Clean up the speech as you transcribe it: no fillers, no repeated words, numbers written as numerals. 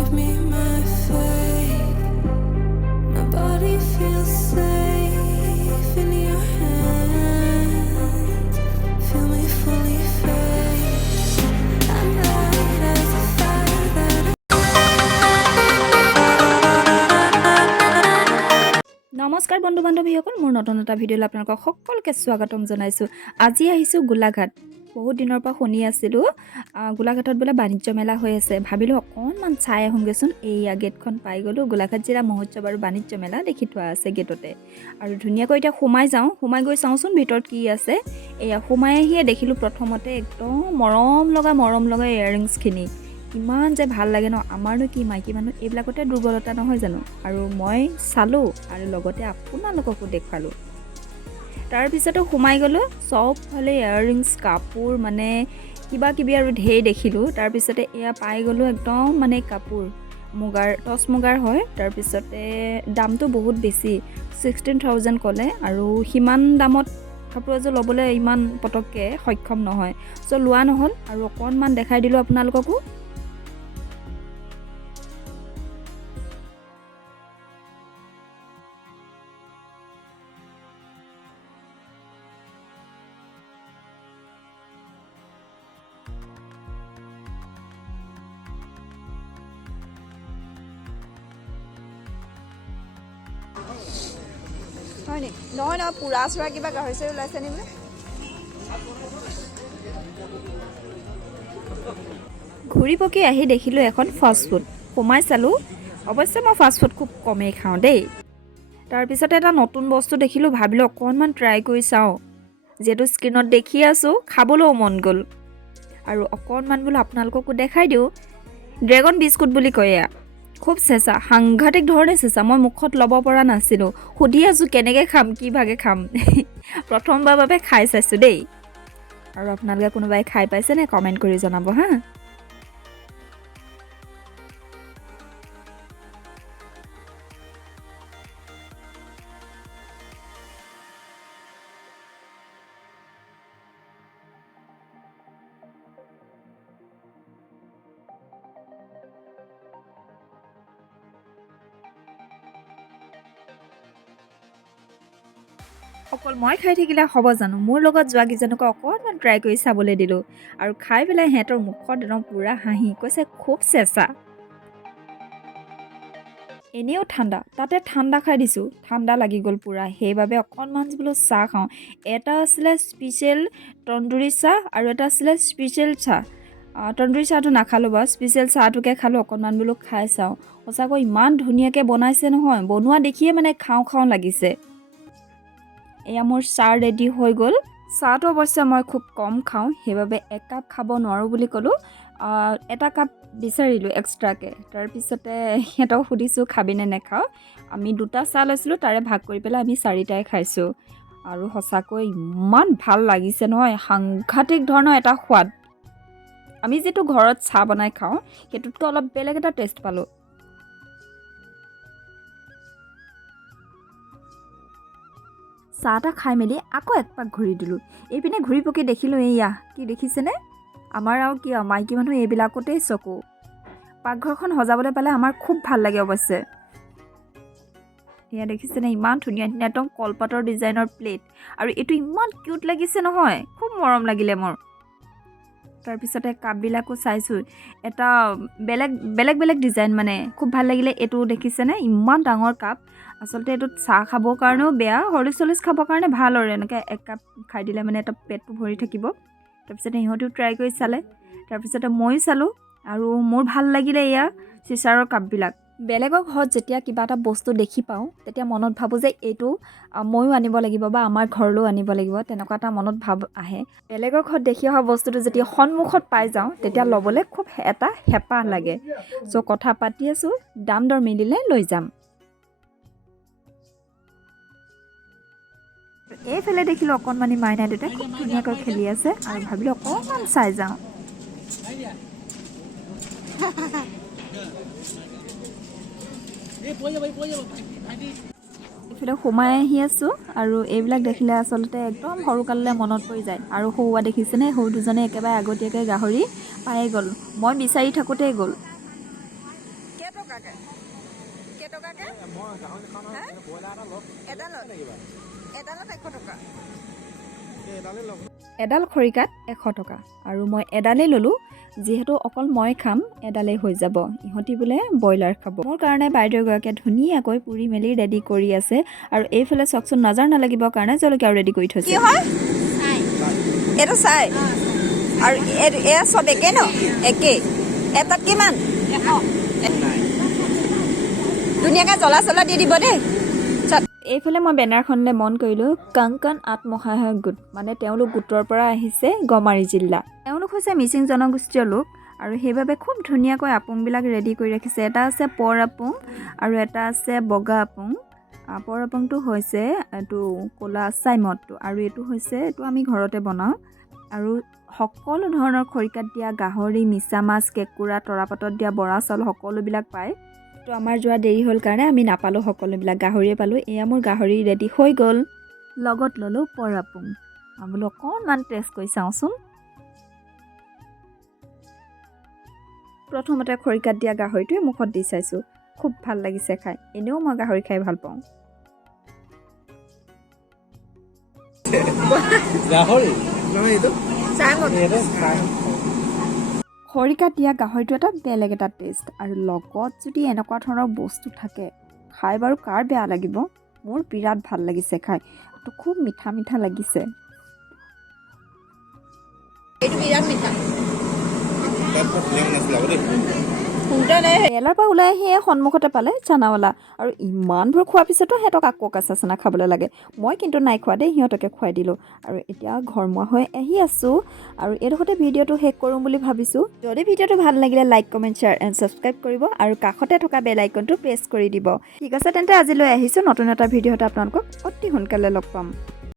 give me my faith. My body feels safe in your hands. Feel me fully fade. I'm light as a feather. নমস্কাৰ বন্ধু বান্ধৱীসকল, মোৰ নতুন এটা ভিডিঅ'লৈ আপোনালোকক সকলোকে স্বাগতম জনাইছোঁ। আজি আহিছোঁ গোলাঘাট। বহুত দিনৰ পৰা শুনি আছিলোঁ গোলাঘাটত বোলে বাণিজ্য মেলা হৈ আছে। ভাবিলোঁ অকণমান চাই আহোঁগৈচোন। এইয়া গেটখন পাই গ'লোঁ। গোলাঘাট জিলা মহোৎসৱ আৰু বাণিজ্য মেলা দেখি থোৱা আছে গেটতে। আৰু ধুনীয়াকৈ এতিয়া সোমাই যাওঁ। সোমাই গৈ চাওঁচোন ভিতৰত কি আছে। এয়া সোমাই আহিয়ে দেখিলোঁ প্ৰথমতে একদম মৰম লগা ইয়েৰিংছখিনি। ইমান যে ভাল লাগে ন। আমাৰনো কি মাইকী মানুহ এইবিলাকতে দুৰ্বলতা নহয় জানো। আৰু মই চালোঁ আৰু লগতে আপোনালোককো দেখুৱালোঁ। তাৰপিছতো সোমাই গ'লোঁ। চবফালে ইয়েৰিংছ, কাপোৰ, মানে কিবা কিবি আৰু ঢেৰ দেখিলোঁ। তাৰপিছতে এয়া পাই গ'লোঁ একদম মানে কাপোৰ মুগাৰ, টচ মুগাৰ হয়। তাৰপিছতে দামটো বহুত বেছি, 16,000 ক'লে। আৰু সিমান দামত কাপোৰ এযোৰ ল'বলৈ ইমান পটককৈ সক্ষম নহয়। চ' লোৱা নহ'ল আৰু অকণমান দেখাই দিলোঁ আপোনালোককো। হয় নি? নহয় নহয়, পুৰা চোৰা কিবা গাহৰি চাহৰি ওলাইছে নি বোলে? ঘূৰি পকি আহি দেখিলোঁ এখন ফাষ্টফুড। সোমাই চালোঁ। অৱশ্যে মই ফাষ্টফুড খুব কমেই খাওঁ দেই। তাৰপিছতে এটা নতুন বস্তু দেখিলোঁ। ভাবিলোঁ অকণমান ট্ৰাই কৰি চাওঁ। যিহেতু স্ক্ৰীণত দেখি আছোঁ, খাবলৈও মন গ'ল। আৰু অকণমান বোলো আপোনালোককো দেখাই দিওঁ। ড্ৰেগন বিস্কুট বুলি কয় এয়া। খুব চেঁচা, সাংঘাতিক ধৰণে চেঁচা। মই মুখত ল'ব পৰা নাছিলোঁ। সুধি আছোঁ কেনেকৈ খাম, কি ভাগে খাম। প্ৰথমবাৰ বাবে খাই চাইছোঁ দেই। আৰু আপোনালোকে কোনোবাই খাই পাইছেনে কমেণ্ট কৰি জনাব হা। অকল মই খাই থাকিলে হ'ব জানো? মোৰ লগত যোৱাকেইজনকো অকণমান ট্ৰাই কৰি চাবলৈ দিলোঁ। আৰু খাই পেলাই সিহঁতৰ মুখত একদম পূৰা হাঁহি, কৈছে খুব চেঁচা। এনেও ঠাণ্ডা, তাতে ঠাণ্ডা খাই দিছোঁ, ঠাণ্ডা লাগি গ'ল পূৰা। সেইবাবে অকণমান বোলো চাহ খাওঁ। এটা আছিলে স্পেচিয়েল তন্দুৰী চাহ আৰু এটা আছিলে স্পেচিয়েল চাহ। তন্দুৰী চাহটো নাখালোঁ বাৰু, স্পেচিয়েল চাহটোকে খালোঁ। অকণমান বোলো খাই চাওঁ। সঁচাকৈ ইমান ধুনীয়াকৈ বনাইছে নহয়, বনোৱা দেখিয়ে মানে খাওঁ খাওঁ লাগিছে। এয়া মোৰ চাহ ৰেডি হৈ গ'ল। চাহটো অৱশ্যে মই খুব কম খাওঁ, সেইবাবে এক কাপ খাব নোৱাৰোঁ বুলি ক'লোঁ। এটা কাপ বিচাৰিলোঁ এক্সট্ৰাকৈ। তাৰপিছতে সিহঁতক সুধিছোঁ খাবিনে নেখাওঁ। আমি দুটা চাহ লৈছিলোঁ, তাৰে ভাগ কৰি পেলাই আমি চাৰিটাই খাইছোঁ। আৰু সঁচাকৈ ইমান ভাল লাগিছে নহয়, সাংঘাতিক ধৰণৰ এটা সোৱাদ। আমি যিটো ঘৰত চাহ বনাই খাওঁ সেইটোতকৈ অলপ বেলেগ এটা টেষ্ট পালোঁ। চাহ এটা খাই মেলি আকৌ এক পাক ঘূৰি দিলোঁ। এইপিনে ঘূৰি পকি দেখিলোঁ এইয়া কি দেখিছেনে? আমাৰ আৰু কি মাইকী মানুহ এইবিলাকতেই চকু। পাকঘৰখন সজাবলৈ পালে আমাৰ খুব ভাল লাগে অৱশ্যে। এয়া দেখিছেনে? ইমান ধুনীয়া ধুনীয়া একদম কলপাতৰ ডিজাইনৰ প্লেট। আৰু এইটো ইমান কিউট লাগিছে নহয়, খুব মৰম লাগিলে মোৰ। তাৰপিছতে কাপবিলাকো চাইছোঁ, এটা বেলেগ বেলেগ ডিজাইন, মানে খুব ভাল লাগিলে। এইটো দেখিছেনে? ইমান ডাঙৰ কাপ। আচলতে এইটোত চাহ খাবৰ কাৰণেও বেয়া, হৰলিক্স খাবৰ কাৰণে ভাল। আৰু এনেকৈ এক কাপ খাই দিলে মানে এটা পেটটো ভৰি থাকিব। তাৰপিছতে সিহঁতেও ট্ৰাই কৰি চালে। তাৰপিছতে ময়ো চালোঁ আৰু মোৰ ভাল লাগিলে এয়া চিচাৰৰ কাপবিলাক। বেলেগৰ ঘৰত যেতিয়া কিবা এটা বস্তু দেখি পাওঁ তেতিয়া মনত ভাবোঁ যে এইটো ময়ো আনিব লাগিব বা আমাৰ ঘৰলৈও আনিব লাগিব, তেনেকুৱা এটা মনত ভাব আহে। বেলেগৰ ঘৰত দেখি অহা বস্তুটো যেতিয়া সন্মুখত পাই যাওঁ তেতিয়া ল'বলৈ খুব এটা হেঁপাহ লাগে। চ' কথা পাতি আছোঁ, দাম দৰ মিলিলে লৈ যাম। এইফালে দেখিলোঁ অকণমানি মাইনা দুটাই খুব ধুনীয়াকৈ খেলি আছে আৰু ভাবিলোঁ অকণমান চাই যাওঁ। এইফালে সোমাই আহি আছোঁ আৰু এইবিলাক দেখিলে আচলতে একদম সৰুকাললৈ মনত পৰি যায়। আৰু সৰুৱা দেখিছেনে? সৰু দুজনে একেবাৰে আগতীয়াকৈ গাহৰি পায়ে গ'ল। মই বিচাৰি থাকোঁতেই গ'ল। টকাকৈ কেইটকাকৈ এডালত 100 টকা এডাল খৰিকাত 100 টকা আৰু মই এডালেই ল'লোঁ যিহেতু অকল মই খাম এডালেই হৈ যাব ইহঁতি বোলে ব্ৰইলাৰ খাব মোৰ কাৰণে বাইদেউগৰাকীয়ে ধুনীয়াকৈ পুৰি মেলি ৰেডি কৰি আছে আৰু এইফালে চকচোন নজৰ নালাগিবৰ কাৰণে জলকীয়াও ৰেডি কৰি থৈছে কি হয় এইটো চাই আৰু এয়া চব একে ন একেই এটাত কিমান ধুনীয়াকৈ জ্বলা চলা দি দিব দেই এইফালে মই বেনাৰখনলৈ মন কৰিলোঁ কংকন আত্মসহায়ক গোট মানে তেওঁলোক গোটৰ পৰা আহিছে গমাৰি জিলা তেওঁলোক হৈছে মিচিং জনগোষ্ঠীয় লোক আৰু সেইবাবে খুব ধুনীয়াকৈ আপোংবিলাক ৰেডি কৰি ৰাখিছে এটা আছে পৰ আপোং আৰু এটা আছে বগা আপোং পৰ আপোংটো হৈছে এইটো ক'লা চাইমদটো আৰু এইটো হৈছে এইটো আমি ঘৰতে বনাওঁ আৰু সকলো ধৰণৰ খৰিকাত দিয়া গাহৰি মিছা মাছ কেঁকুৰা তৰাপাতত দিয়া বৰা চাউল সকলোবিলাক পায় তো আমাৰ যোৱা দেৰি হ'ল কাৰণে আমি নাপালোঁ সকলোবিলাক গাহৰিয়ে পালোঁ এয়া মোৰ গাহৰি ৰেডি হৈ গ'ল লগত ল'লোঁ পৰ আপোং বোলো অকণমান টেষ্ট কৰি চাওঁচোন প্ৰথমতে খৰিকাত দিয়া গাহৰিটোৱে মুখত দি চাইছোঁ খুব ভাল লাগিছে খাই এনেও মই গাহৰি খাই ভাল পাওঁ খৰিকাত দিয়া গাহৰিটো এটা বেলেগ এটা টেষ্ট আৰু লগত যদি এনেকুৱা ধৰণৰ বস্তু থাকে খাই বাৰু কাৰ বেয়া লাগিব মোৰ বিৰাট ভাল লাগিছে খাই তো খুব মিঠা মিঠা লাগিছে এইটো বিৰাট মিঠা মেলাৰ পৰা ওলাই আহি সন্মুখতে পালে চানাৱালা আৰু ইমানবোৰ খোৱাৰ পিছতো সিহঁতক আকৌ কেঁচা চানা খাবলৈ লাগে মই কিন্তু নাই খোৱা দেই সিহঁতকে খুৱাই দিলোঁ আৰু এতিয়া ঘৰমুৱা হৈ আহি আছোঁ আৰু এইডোখৰতে ভিডিঅ'টো শেষ কৰোঁ বুলি ভাবিছোঁ যদি ভিডিঅ'টো ভাল লাগিলে like comment share and subscribe কৰিব আৰু কাষতে থকা বেল আইকনটো প্ৰেছ কৰি দিব ঠিক আছে তেন্তে আজিলৈ আহিছোঁ নতুন এটা ভিডিঅ'তে আপোনালোকক অতি সোনকালে লগ পাম